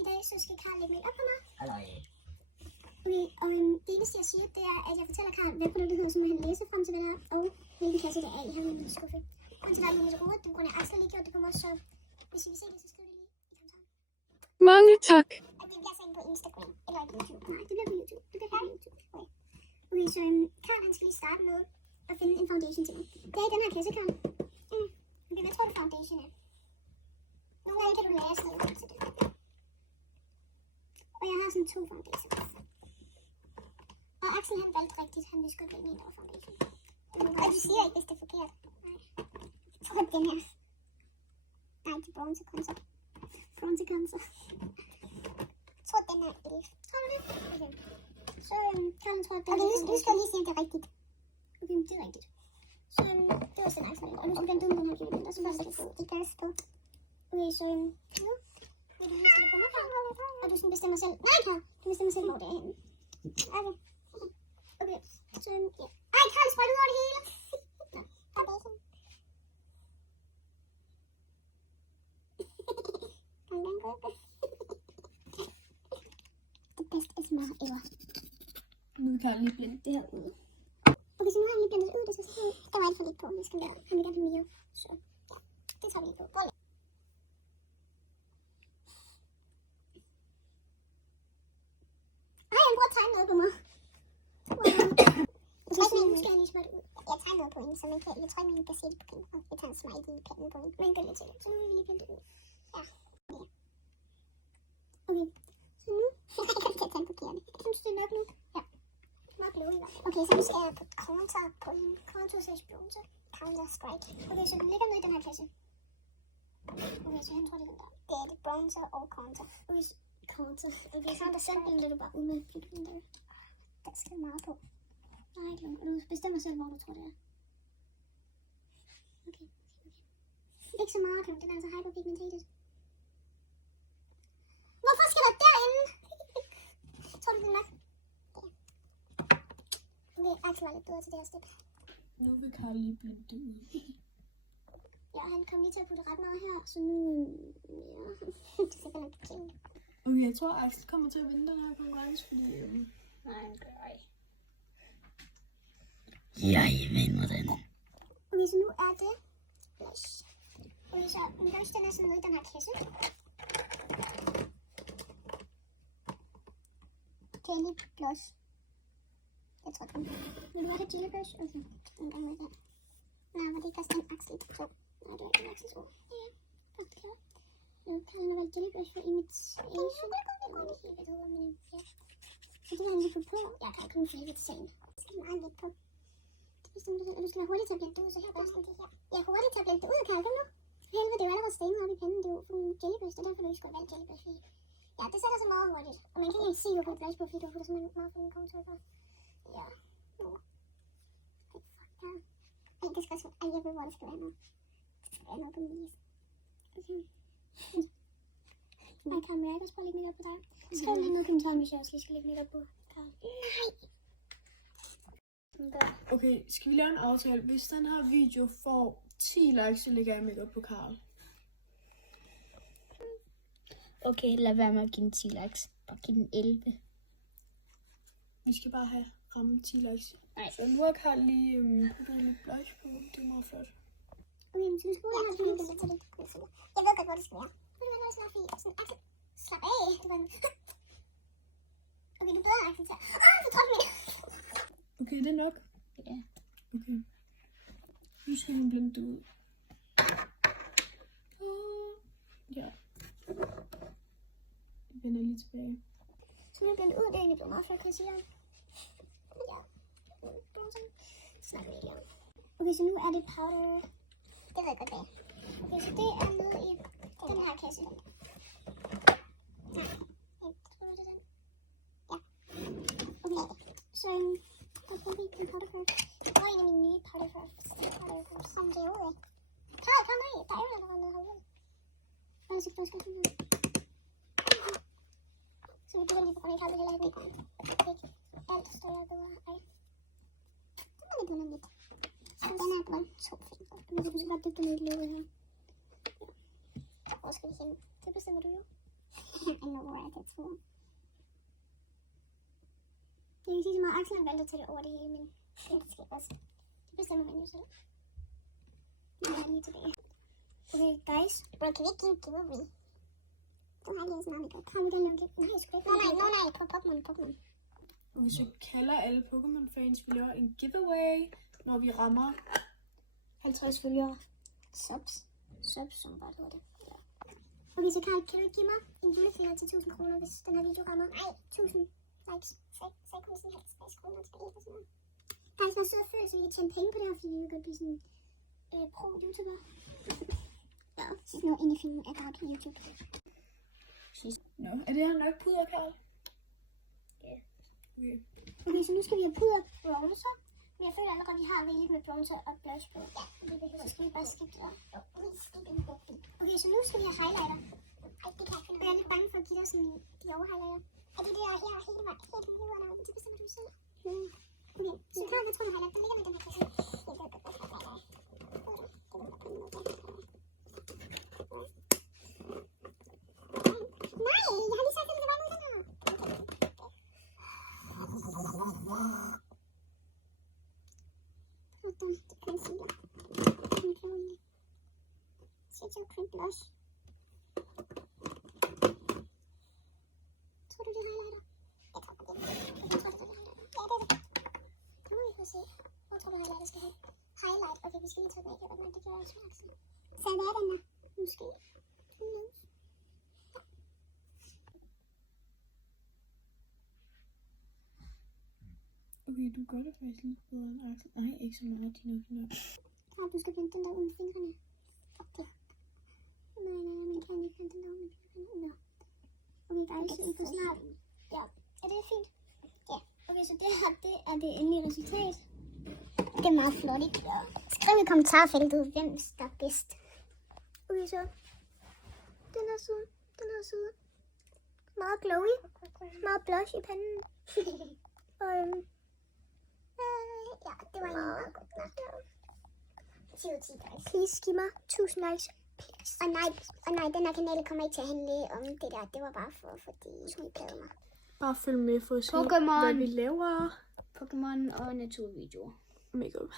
I dag så skal Karl lægge make-up på mig. Halløj. Okay, og det eneste jeg siger, det er, at jeg fortæller Karl, hvad produktet hedder, så må han læse frem til, hvad der er, og hvilken klasse det er i. Han har en skuffe. Grunden til, at der er lidt rodet, det er på grund af, at Axel lige gjort det på mig, så hvis I vil se det, så skriv det lige i kommentaren. Mange tak. Og det bliver sendt på Instagram, eller på YouTube. Nej, det bliver på YouTube. Det bliver på YouTube. Okay, så Karl, han skal lige starte med at finde en foundation til mig. Det er i den her kasse, Karl. Okay, hvad tror du foundation er? Nogle gange kan du lære sådan noget til det. Og jeg har sådan 2 foundations. Og Axel han valgte rigtigt. Han vidste godt, hvilken der var foundation. Og du siger ikke, hvis det er forkert. Nej. Jeg tror, den her. Nej, det er bronze concept. Bronze concept. Jeg tror, den er 11. Tror du det? Okay. Så Karl tror, at den er... Okay, nu skal jeg lige sige, at det er rigtigt. Okay, det er rigtigt. Så det var sådan Axel. Og nu skal vi vente ud med den her kjole. Og så bare skal få det gas på. Okay, så nu vil du have det på mig, Karl. Og du sådan bestemmer selv. Nej, Karl. Du bestemmer selv, hvor det er henne. Okay. Okay, så ja. Ej, Karl, sprøjt ud over det hele. Foundation. Det bedste smør ever. Nu kan jeg lige blende det her ud. Okay, så nu har jeg lige blendet ud, det skal se. Der var alt for lidt på, det skal være. Han vil gerne have mere. Så ja, det tager vi lige på. Prøv lige. Ej, han prøver at tegne noget på mig. Wow. Nu skal jeg lige smøre det ud. Jeg tager noget på hende, så man kan, jeg tror ikke, man kan se det på pinden. Jeg tager en smiley i pinden på hende. Man kan lidt til det. Så nu vil vi lige blende det ud. Ja. Okay, så nu jeg kan ikke tage den forkerte. Synes du det er nok nu? Ja. Meget blå i hvert fald. Okay, så nu skal jeg på contour på hende. Contour slash bronzer. Counter strike. Okay, så den ligger nede i den her kasse. Okay, så han tror det er den der. Det er det bronzer og contour. Okay, contour. Okay, så er der sådan en, der du bare ud med den der. Der skal meget på. Nej, og du bestemmer selv, hvor du tror det er. Okay. Det er ikke så meget, kan det er altså hyperpigmented. Hvorfor skal der derinde? Tror du det er nok? Okay, Axel var lidt bedre til det her step. Nu vil Karl lige blende det ud. Ja, han kom lige til at putte ret meget her, så nu... Ja, det er sikkert nok ting. Okay, jeg tror, Axel kommer til at vinde den her konkurrence, fordi... Nej, han gør ej. Jeg vinder den. Okay, så nu er det blush. Okay, så blush, den er sådan nede i den her kasse. Jelly blush. Jeg tror den. Vil du have jelly blush? Okay, en gang med den. Nej, var det ikke også en Axel? Så. Nej, det var ikke en Axel. Ja, godt klar. Nu kan jeg valgt jelly blush for imitation. Jeg ved ikke, hvad det hedder, men ja. Så det var han lige på. Jeg kan kun få lidt sent. Det skal meget lidt på. Du skal være hurtigt til at blende det ud, så her bare sådan det her. Jeg er hurtigt til at blende det ud, Karl, kom nu. Helvede, det er jo allerede stenet op i panden, det er jo for en jellybrush, det er derfor, du ikke skulle have valgt jellybrush. Ja, det sætter sig meget hurtigt, og man kan ikke se, hvor du blush på, fordi du putter simpelthen meget for en kontur på. Ja, nu. Ja. Ej, det skal også være, jeg ved, hvor det skal være nu. Det skal være noget på min liste. Okay. Nej, Karl, må jeg ikke også prøve at lægge makeup på dig? Skriv lige noget i kommentaren, hvis jeg også lige skal lægge makeup på Karl. Nej! Okay, skal vi lave en aftale? Hvis den her video får 10 likes, så lægger jeg makeup på Karl. Okay, lad være med at give den 10 likes. Bare giv den 11. Vi skal bare have ramme 10 likes. Nej. Så nu har Karl lige puttet lidt blush på. Det er meget flot. Okay, men så nu skal jeg have det lidt til det. Jeg ved godt, hvor det skal være. Det er noget snart fint. Sådan, Axel, slap af. Okay, det er bedre, Axel. Du trådte mig. Okay, det er nok. Ja. Okay. Nu skal han blende det ud. Ja. Jeg vender lige tilbage. Så nu bliver det ud, det er egentlig blevet meget flot, kan jeg sige. Ja. Snakker vi lige om. Okay, så nu er det powder. Det ved jeg godt, hvad. Okay, så det er nede i den her kasse. Nej. Jeg tror, det er den. Ja. Okay, så der får vi en powder puff. Jeg har en af mine nye powder puffs. Som det er ud af. Karl, kom nej, der er jo allerede noget herude. Og så skal du ud. Så vi begynder lige på grund af, at jeg heller ikke ikke alt større bedre. Ej. Så er det blevet lidt. Så den er blot 2 fingre. Men så kan godt dybe ned i løbet her. Hvor skal vi hen? Det bestemmer du jo. I know where I get to. Jeg kan sige så meget, Axel har valgt at tage det over det hele, men det skal også. Det bestemmer man jo selv. Nu er jeg lige tilbage. Okay, guys. Bro, kan vi ikke give en giveaway? Du har lige sådan noget, kan vi da lukke? Nej, sgu ikke. Nej, på Pokémon. Og hvis vi kalder alle Pokémon-fans, vi laver en giveaway, når vi rammer 50 følgere. Subs, som bare hedder det. Okay, så Karl, kan du ikke give mig en julefinger til 1000 kroner, hvis den her video rammer? Nej, 1000 likes. Så jeg kunne sådan 50 kroner til det og sådan noget. Faktisk var sød at føle, så vi kan tjene penge på det her, fordi vi kan blive sådan pro-youtuber. Ja, she's no anything about YouTube. Nå, er det her nok puder, Karl? Ja. Okay. Okay, så nu skal vi have puder bronzer. Men jeg føler allerede, at vi har rigeligt med bronzer og blush på. Ja, det behøver. Så skal vi bare skifte det. Okay, så nu skal vi have highlighter. Ej, det kan jeg finde. Og jeg er lidt bange for at give dig sådan de over-highlighter. Er det der her hele vejen over, det bestemmer du selv? Okay, så Karl, hvad tror du highlighter? Der ligger med den her kasse. Jeg ved godt, hvad der er. Nej, jeg har lige sagt, at det var noget sådan her. Det kan sige det. Sæt jo cream blush. Tror du, det highlighter? Jeg tror, det er det. Jeg tror, det er highlighter. Ja, det er det. Nu må vi få se. Hvor tror du, highlighter skal have? Highlight. Okay, vi skal lige tage den af. Jeg ved ikke, det gør også Axel. Så hvad er den der? Måske. Who knows? Okay, du gør det faktisk lidt bedre end Axel. Nej, ikke så meget. De Ja, du skal finde den der uden fingrene. Fuck det. Nej, men jeg kan ikke finde den der uden fingrene. Nå. Okay, guys, I får snart. Ja, er det fint? Ja. Okay, så det her, det er det endelige resultat. Det er meget flot, ikke? Ja. Skriv i kommentarfeltet, hvem der er bedst. Okay, så. Den er sød. Meget glowy. Meget blush i panden. Og ja, det var egentlig meget godt. Please giv mig 1000 likes. Please. Og nej, den her kanal kommer ikke til at handle om det der. Det var bare fordi I gad mig. Bare følg med for at se, Pokémon. hvad vi laver. Pokémon og naturvideoer. Makeup.